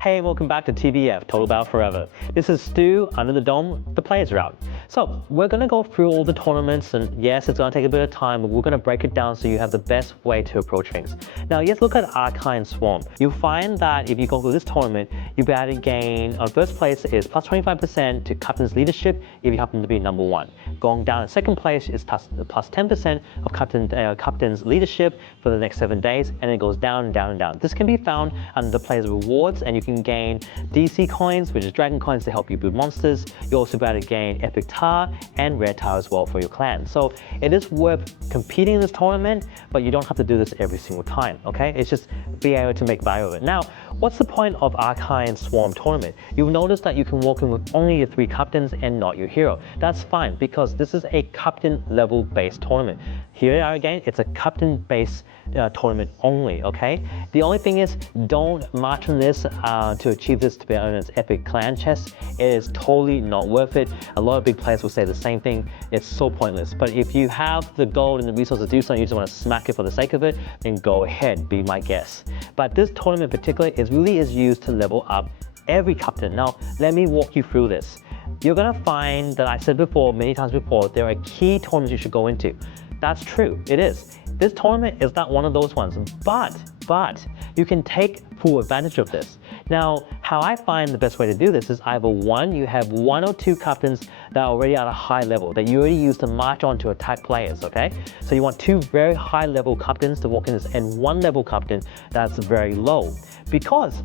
Hey, welcome back to TBF, Total Battle Forever. This is Stu, Under the Dome, the Players Route. So, we're going to go through all the tournaments, and yes, it's going to take a bit of time, but we're going to break it down so you have the best way to approach things. Now, let's look at Archane Swarm. You'll find that if you go through this tournament, you'll be able to gain, first place is plus 25% to Captain's Leadership if you happen to be number 1. Going down in second place is plus 10% of Captain's Leadership for the next 7 days, and it goes down and down and down. This can be found under the Players Rewards, and you can gain DC coins, which is dragon coins to help you build monsters. You'll also be able to gain epic tar and rare tar as well for your clan. So it is worth competing in this tournament, but you don't have to do this every single time, okay? It's just be able to make value of it. Now, what's the point of Archane Swarm tournament? You'll notice that you can walk in with only your 3 captains and not your hero. That's fine because this is a captain level based tournament. Here we are again, it's a captain based tournament only, okay? The only thing is, don't march on this to achieve this to be earned as epic clan chest. It is totally not worth it. A lot of big players will say the same thing. It's so pointless. But if you have the gold and the resources to do something, you just want to smack it for the sake of it, then go ahead, be my guest. But this tournament in particular really is used to level up every captain. Now, let me walk you through this. You're gonna find that I said before, many times before, there are key tournaments you should go into. That's true, it is. This tournament is not one of those ones, but you can take full advantage of this. Now, how I find the best way to do this is either one, you have 1 or 2 captains that are already at a high level that you already use to march on to attack players, okay? So you want 2 very high level captains to walk in this and 1 level captain that's very low. Because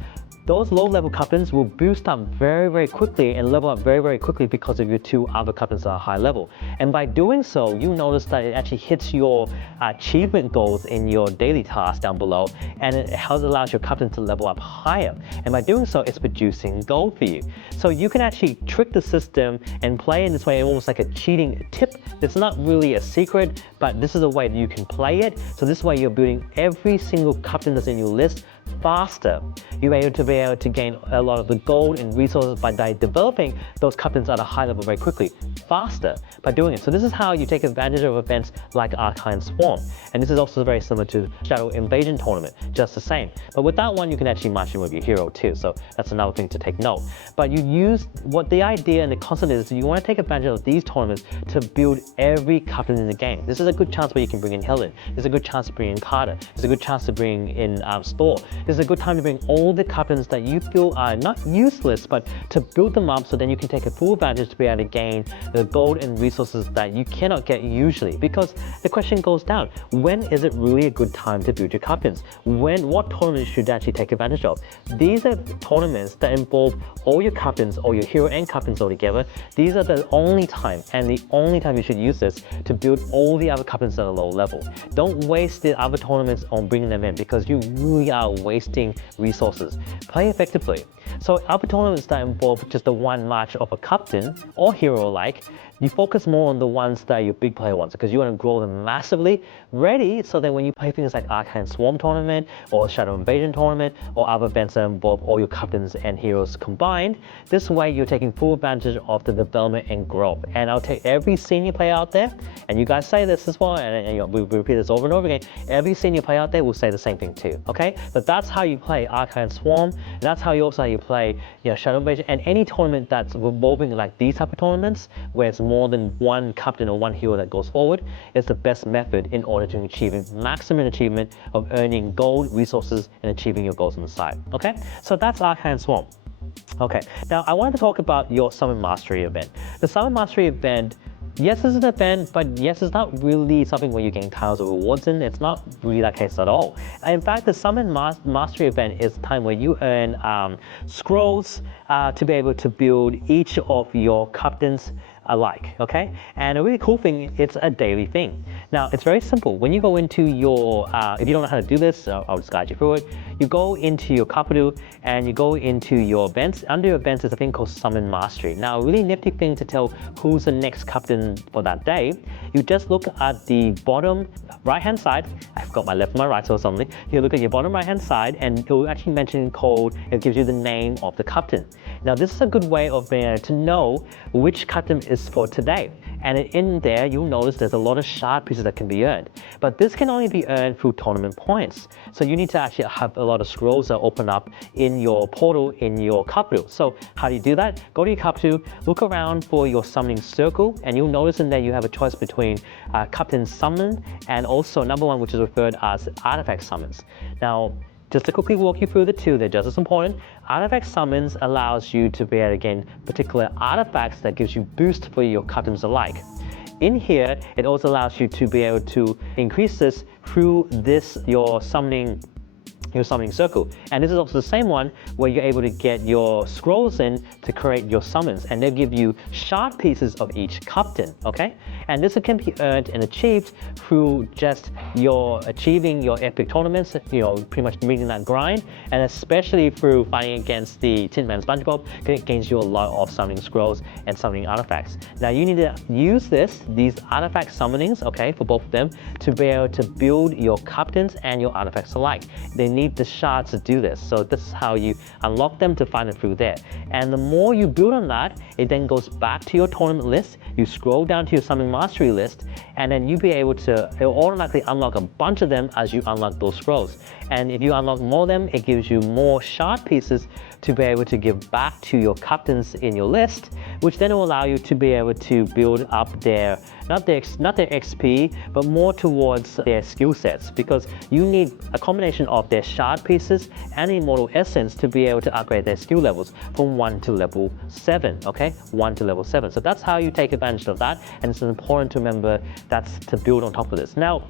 those low-level captains will boost up very, very quickly and level up very, very quickly because of your 2 other captains that are high level. And by doing so, you notice that it actually hits your achievement goals in your daily tasks down below, and it allows your captain to level up higher. And by doing so, it's producing gold for you. So you can actually trick the system and play in this way, almost like a cheating tip. It's not really a secret, but this is a way that you can play it. So this way, you're building every single captain that's in your list faster. You're able to gain a lot of the gold and resources by developing those captains at a high level very quickly, faster by doing it. So this is how you take advantage of events like Archane Swarm. And this is also very similar to Shadow Invasion Tournament, just the same. But with that one, you can actually match in with your hero too. So that's another thing to take note. But you use what the idea and the concept is, you want to take advantage of these tournaments to build every captain in the game. This is a good chance where you can bring in Helen. This is a good chance to bring in Carter. This is a good chance to bring in Store. This is a good time to bring all the captains that you feel are not useless, but to build them up so then you can take a full advantage to be able to gain the gold and resources that you cannot get usually. Because the question goes down, when is it really a good time to build your captains? What tournaments should you actually take advantage of? These are tournaments that involve all your captains, or your hero and captains all together. These are the only time, and the only time you should use this to build all the other captains at a low level. Don't waste the other tournaments on bringing them in because you really are wasting resources. Play effectively. So other tournaments that involve just the one match of a captain or hero alike, you focus more on the ones that your big player wants because you want to grow them massively, ready so that when you play things like Archane Swarm Tournament or Shadow Invasion Tournament or other events that involve all your captains and heroes combined, this way you're taking full advantage of the development and growth. And I'll take every senior player out there, and you guys say this as well, and we repeat this over and over again, every senior player out there will say the same thing too, okay? But that's how you play Archane Swarm, and that's how you play Shadow Invasion, and any tournament that's revolving like these type of tournaments where it's more than one captain or one hero that goes forward is the best method in order to achieve maximum achievement of earning gold, resources, and achieving your goals on the side, okay? So that's Archane Swarm. Okay, now I wanted to talk about your Summon Mastery event. The Summon Mastery event, yes, it's an event, but yes, it's not really something where you gain tiles or rewards in. It's not really that case at all. In fact, the Summon Mastery event is a time where you earn scrolls to be able to build each of your captains alike, okay? And a really cool thing, it's a daily thing. Now, it's very simple. When you go into your, if you don't know how to do this, I'll just guide you through it. You go into your capital and you go into your events. Under your events is a thing called Summon Mastery. Now, a really nifty thing to tell who's the next captain for that day, you just look at the bottom right-hand side. I've got my left and my right, so something. You look at your bottom right-hand side and it will actually mention code. It gives you the name of the captain. Now this is a good way of being able to know which custom is for today. And in there, you'll notice there's a lot of shard pieces that can be earned. But this can only be earned through tournament points. So you need to actually have a lot of scrolls that open up in your portal, in your capital. So how do you do that? Go to your capital, look around for your summoning circle, and you'll notice in there you have a choice between Captain Summon and also number one, which is referred as Artifact Summons. Now, just to quickly walk you through the two, they're just as important. Artifact Summons allows you to be able to gain particular artifacts that gives you boost for your captains alike. In here, it also allows you to be able to increase this through this, your summoning circle. And this is also the same one where you're able to get your scrolls in to create your summons, and they'll give you shard pieces of each captain, okay? And this can be earned and achieved through just achieving your epic tournaments, pretty much meeting that grind, and especially through fighting against the Tin Man SpongeBob. It gains you a lot of summoning scrolls and summoning artifacts. Now you need to use these artifact summonings, okay, for both of them, to be able to build your captains and your artifacts alike. They need the shards to do this. So this is how you unlock them to find it through there. And the more you build on that, it then goes back to your tournament list. You scroll down to your summoning mastery list, and then you'll be able to, it'll automatically unlock a bunch of them as you unlock those scrolls. And if you unlock more of them, it gives you more shard pieces to be able to give back to your captains in your list, which then will allow you to be able to build up their, not their XP, but more towards their skill sets, because you need a combination of their shard pieces and immortal essence to be able to upgrade their skill levels from 1 to level 7, okay? 1 to level 7. So that's how you take advantage of that, and it's important to remember that's to build on top of this. Now,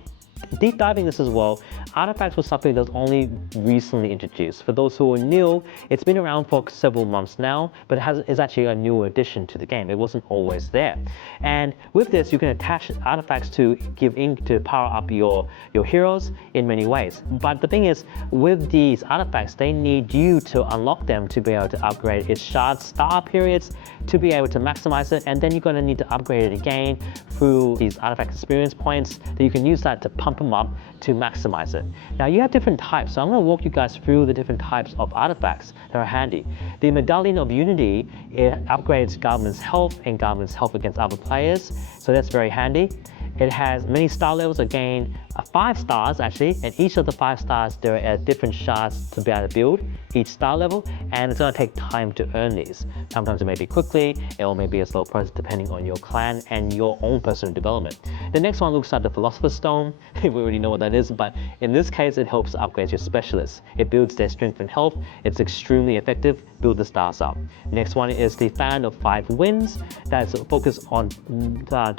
deep diving this as well, artifacts was something that was only recently introduced. For those who are new, it's been around for several months now, but it's actually a new addition to the game. It wasn't always there. And with this, you can attach artifacts to to power up your heroes in many ways. But the thing is, with these artifacts, they need you to unlock them to be able to upgrade its shard star periods, to be able to maximize it, and then you're going to need to upgrade it again through these artifact experience points that you can use that to pump them up to maximize it. Now you have different types, so I'm going to walk you guys through the different types of artifacts that are handy. The Medallion of Unity, it upgrades Goblins' health and Goblins' health against other players, so that's very handy. It has many star levels, again 5 stars actually, and each of the 5 stars there are different shards to be able to build each star level, and it's going to take time to earn these. Sometimes it may be quickly, or maybe a slow process depending on your clan and your own personal development. The next one looks at the Philosopher's Stone. We already know what that is, but in this case it helps upgrade your specialists. It builds their strength and health. It's extremely effective. Build the stars up. Next one is the Fan of 5 Winds. That is focused on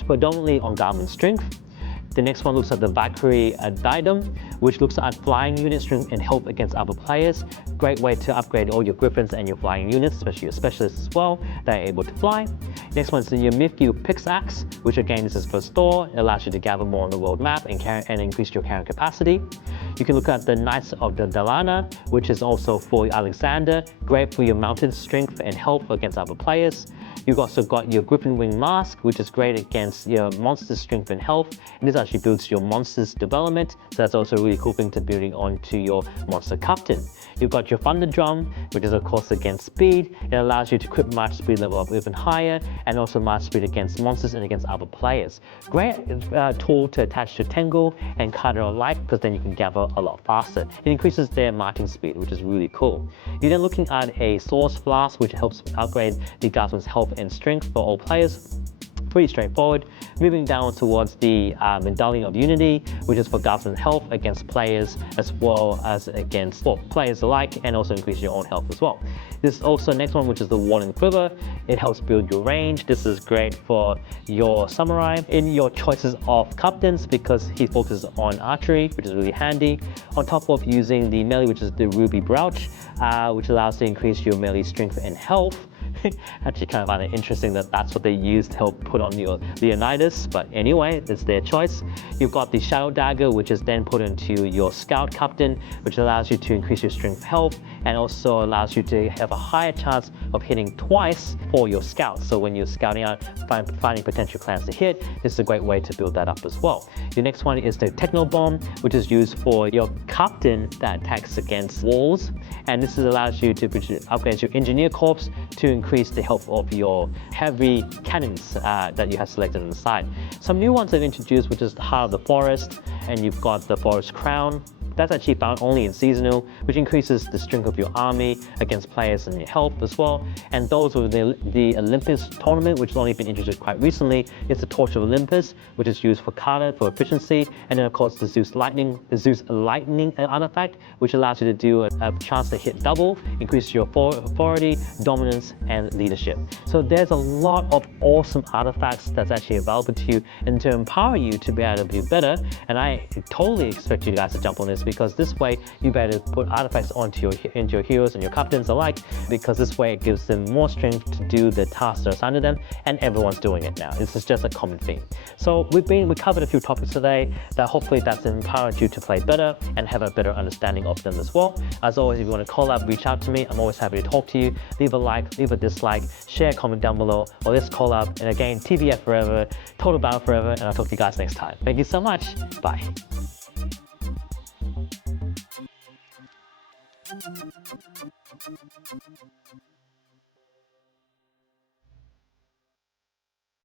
predominantly on Goblin strength. The next one looks at the Valkyrie Diadem, which looks at flying unit strength and health against other players. Great way to upgrade all your griffins and your flying units, especially your specialists as well, that are able to fly. Next one is the Mythic Pickaxe, which again, this is for store. It allows you to gather more on the world map and increase your carrying capacity. You can look at the Knights of the Dalana, which is also for Alexander. Great for your mounted strength and health against other players. You've also got your Griffin Wing Mask, which is great against your monster's strength and health. And this actually builds your monster's development, so that's also a really cool thing to building onto your monster captain. You've got your Thunder Drum, which is of course against speed. It allows you to equip march speed level up even higher, and also march speed against monsters and against other players. Great tool to attach to Tangle and Carter alike, because then you can gather a lot faster. It increases their marching speed, which is really cool. You're then looking at a Source Flask, which helps upgrade the Guardsman's health and strength for all players. Pretty straightforward. Moving down towards the Medallion of Unity, which is for Guardsman's health against players as well as against players alike, and also increase your own health as well. This is also next one, which is the Warning Quiver. It helps build your range. This is great for your samurai in your choices of captains, because he focuses on archery, which is really handy. On top of using the melee, which is the Ruby Brooch, which allows to increase your melee strength and health Actually kind of find it interesting that that's what they use to help put on your Leonidas, but anyway, it's their choice. You've got the Shadow Dagger, which is then put into your Scout Captain, which allows you to increase your strength health and also allows you to have a higher chance of hitting twice for your scouts. So when you're scouting out, finding potential clans to hit, this is a great way to build that up as well. Your next one is the Techno Bomb, which is used for your captain that attacks against walls, and this allows you to upgrade your Engineer Corps to increase the health of your heavy cannons that you have selected on the side. Some new ones they've introduced, which is the Heart of the Forest, and you've got the Forest Crown. That's actually found only in seasonal, which increases the strength of your army against players and your health as well. And those with the Olympus tournament, which has only been introduced quite recently, is the Torch of Olympus, which is used for Kata for efficiency, and then of course the Zeus Lightning artifact, which allows you to do a chance to hit double, increase your authority, dominance, and leadership. So there's a lot of awesome artifacts that's actually available to you and to empower you to be able to be better. And I totally expect you guys to jump on this, because this way you better put artifacts into your heroes and your captains alike, because this way it gives them more strength to do the tasks that are assigned to them, and everyone's doing it now. This is just a common theme. So we covered a few topics today that hopefully that's empowered you to play better and have a better understanding of them as well. As always, if you want to call up, reach out to me. I'm always happy to talk to you. Leave a like, leave a dislike, share a comment down below, or let's call up. And again, TBF forever, Total Battle forever, and I'll talk to you guys next time. Thank you so much. Bye.